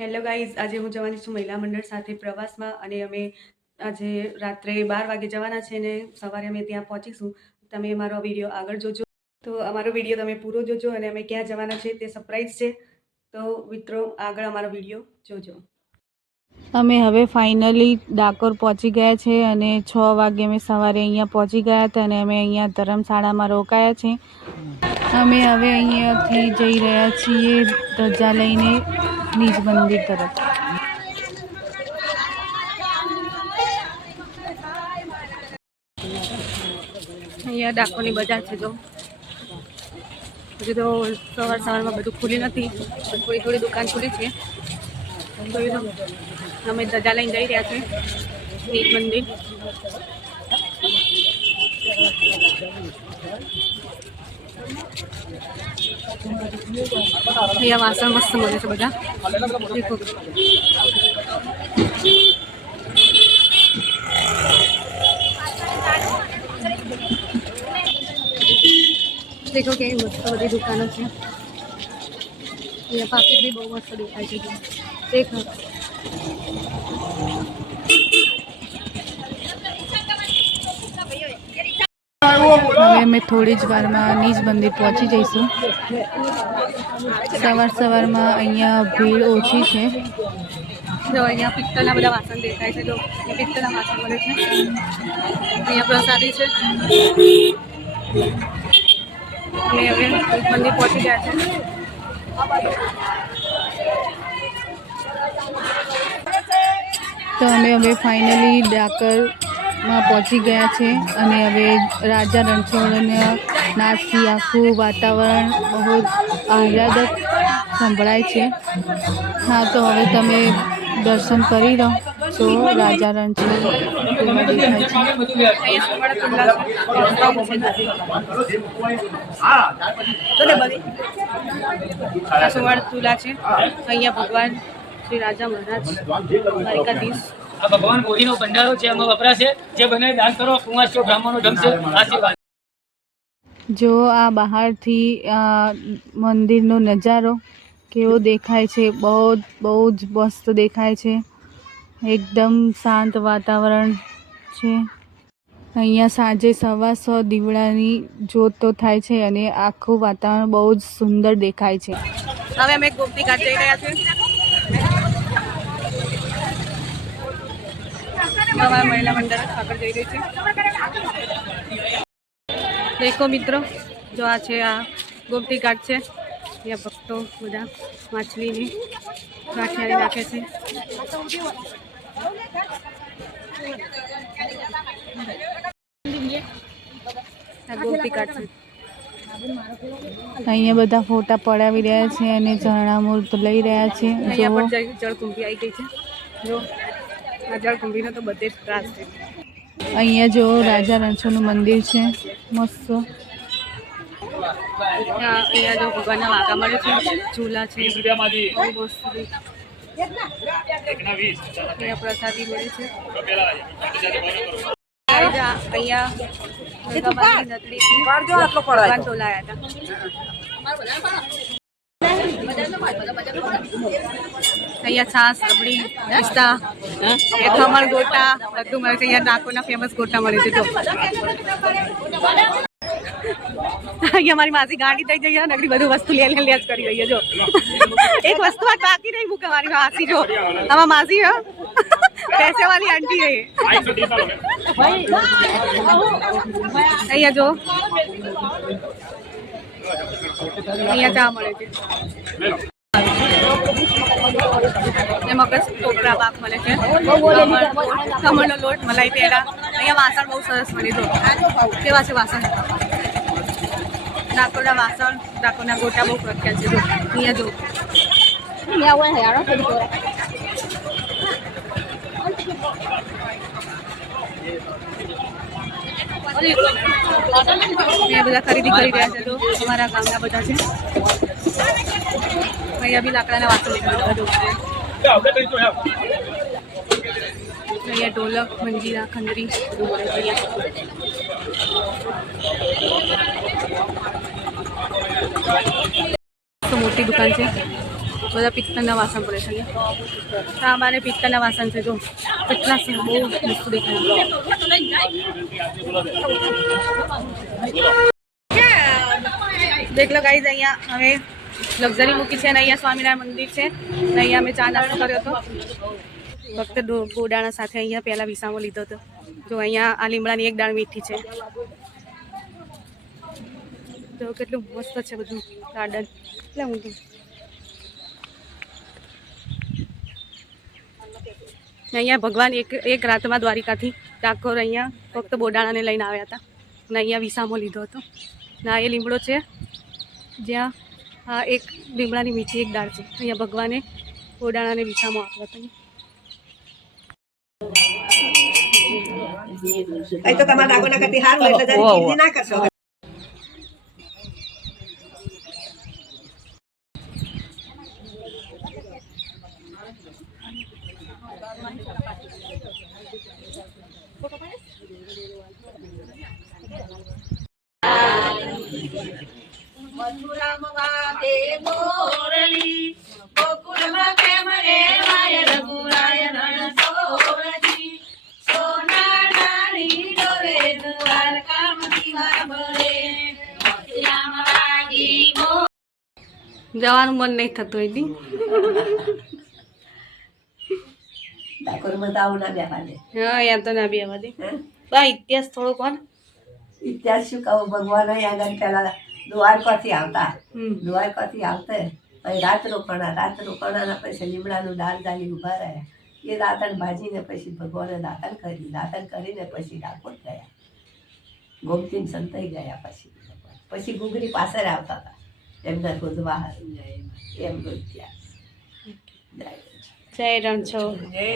Hello guys, આજે હું જવાની છું મહિલા મંડળ સાથે પ્રવાસમાં અને અમે આજે રાત્રે 12 વાગે જવાના છે ને સવારે અમે ત્યાં પહોંચીશું. તમે અમારો વિડીયો આગળ જોજો. તો અમારો વિડીયો તમે પૂરો જોજો અને અમે ક્યાં જવાના છે તે સરપ્રાઈઝ છે. તો મિત્રો આગળ અમારો વિડીયો જોજો. અમે હવે ફાઇનલી ડાકોર પહોંચી ગયા છે અને 6 વાગે અમે સવારે અહીંયા પહોંચી ગયા હતા અને અમે અહીંયા ધર્મશાળામાં રોકાયા છે. અમે હવે અહીંયાથી જઈ રહ્યા છીએ ધજા લઈને નિજ મંદિર તરફ. અહીંયા ડાકોરની બજાર છે. જો હજુ તો સવારમાં બધું ખુલી નથી, થોડી થોડી દુકાન ખુલી છે. અમે ધજા લઈને જઈ રહ્યા છીએ નિજ મંદિર. અહીંયા વાસણ મસ્ત મળે છે બધા. દેખો કેવી મસ્ત બધી દુકાનો છે. અહીંયા પાકીટ બી બહુ મસ્ત દેખાય છે. દેખો હવે અમે થોડી જ વારમાં નિજ મંદિર પહોંચી જઈશું. સવારમાં અહીંયા ભીડ ઓછી છે. જો અહીંયા પિત્તળના બધા વાસણ દેખાય છે. જો પિત્તળના વાસણ મળે છે. અહીંયા પ્રસાદી છે. અમે હવે મંદિર પહોંચી ગયા છે. તો અમે હવે ફાઇનલી ડાકોરમાં પહોંચી ગયા છે અને હવે રાજા રણછોડના નાચથી આખું વાતાવરણ બહુ આહ્લાદક સંભળાય છે. હા, તો હવે તમે દર્શન કરી લો. તો રાજા રણછોડ દેખાય છે. સુવર્ણ તુલા છે. અહીંયા ભગવાન શ્રી રાજા મહારાજ દ્વારકાધીશ. આ ભગવાન ગોરીનો ભંડારો છે, આમાં વપરાશે. જે બને દાન કરો, કુંવાર છો, બ્રાહ્મણો જમશે. આશીર્વાદ. જો આ બહારથી મંદિરનો નજારો કેવો દેખાય છે. બહુ જ મસ્ત દેખાય છે. એકદમ શાંત વાતાવરણ છે. અહીંયા સાંજે 1:15 દીવડાની જ્યોત તો થાય છે અને આખું વાતાવરણ બહુ જ સુંદર દેખાય છે. હવે અમે ગોમતી ઘાટ જઈ રહ્યા છીએ. અમારા મહિલા મંડળ આગળ જઈ રહી છે. દેખો મિત્રો, જો આ છે આ ગોમતી ઘાટ છે. અહીંયા ભક્તો બધા માછલીની ગાંઠિયાની નાખે છે. આ ગોમતી ઘાટ છે. અહીંયા બધા ફોટા પડાવી રહ્યા છે અને ઝરણામૃત લઈ રહ્યા છે. અહીંયા પણ જળકુંભી આવી ગઈ છે. જો આ જળકુંભીનો તો બધે જ ત્રાસ છે. અહીંયા જો રાજા રણછોડનું મંદિર છે મસ્ત. અહીંયા જો ભગવાનના વાઘા મળે છે, ઝૂલા છે, બહુ મસ્ત. અહીંયા પ્રસાદી મળે છે. અહીંયા ભગવાન તોલાયા હતા. અહીંયા છાસ, રબડી, પિસ્તા, ખમણ, ગોટા બધું મળે છે. અહીંયા ડાકોરના ફેમસ ગોટા મળે છે. જો અહીંયા મારી માસી ગાંડી થઈ જઈએ, નકરી બધું વસ્તુ લે જ કરી રહી. જો એક વસ્તુ આ બાકી નહીં મૂકે મારી માસી. જો આમાં માસી હ पैसे वाली आंटी है ये. અહીંયા જો અહીંયા ચા મળે છે. મગજ ટોપરા પાક મળે છે. ખમણનો લોટ, મલાઈ પેડા. અહીંયા વાસણ બહુ સરસ મળે. જો કેવા છે વાસણ. ડાકોરના વાસણ, ડાકોરના ગોટા બહુ પ્રખ્યાત છે. જો અહીંયા જો બધા ખરીદી કરી રહ્યા છે. તો અમારા ગામના બધા છે. અહીંયા બી લાકડાના વાસણ દેખાય. અહીંયા ઢોલક, મંજીરા, ખંડરી બધું મળે છે. તો મોટી દુકાન છે. બધા પિત્તળના વાસણ પડે છે અહીંયા. તાંબાને પિત્તળના વાસણ છે જો કેટલા છે, બહુ મસ્ત દેખાય. દેખ લો ગાઈઝ, અહીંયા હવે લક્ઝરી મૂકી છે અને અહીંયા સ્વામિનારાયણ મંદિર છે અને અહીંયા અમે ચા નાસ્તો કર્યો હતો ફક્ત ગોડાણા સાથે. અહીંયા પહેલા વિસામો લીધો હતો. જો અહીંયા આ લીમડાની એક દાળ મીઠી છે. તો કેટલું મસ્ત છે બધું ગાર્ડન. એટલે ઊંધું અહીંયા ભગવાન એક રાતમાં દ્વારિકાથી ડાકોર અહીંયા ફક્ત બોડાણાને લઈને આવ્યા હતા અને અહીંયા વિસામો લીધો હતો. ના એ લીમડો છે જ્યાં આ એક લીમડાની મીઠી એક દાળ છે. અહીંયા ભગવાને બોડાણાને વિસામો આપ્યો હતો. અહીં તો તમારા ડાકોરના કરતી હારું એટલે જરી ચીડજી ના કરશો. જવાનું મન નહીં થતું એની. ડાકોરમાં તો આવું ના બેવા દે. હા અહીંયા તો ના બી આવવા દે. બા ઇતિહાસ થોડો કોણ. ઇતિહાસ શું કહું, ભગવાન અહીં આગળ પેલા દ્વારકાથી આવતા. દ્વારકાથી આવતે અહીં રાત રોકાણા પછી લીમડાનું દાળ ચાલી ઉભા રહ્યા. એ દાંતણ ભાજીને પછી ભગવાને દાંતણ કરીને પછી ડાકોર ગયા. ગોમતીને સંતાઈ ગયા. પછી ગુગરી પાછળ આવતા હતા એમના ગોદવા એમ ઇતિહાસ. જય રણછોડ.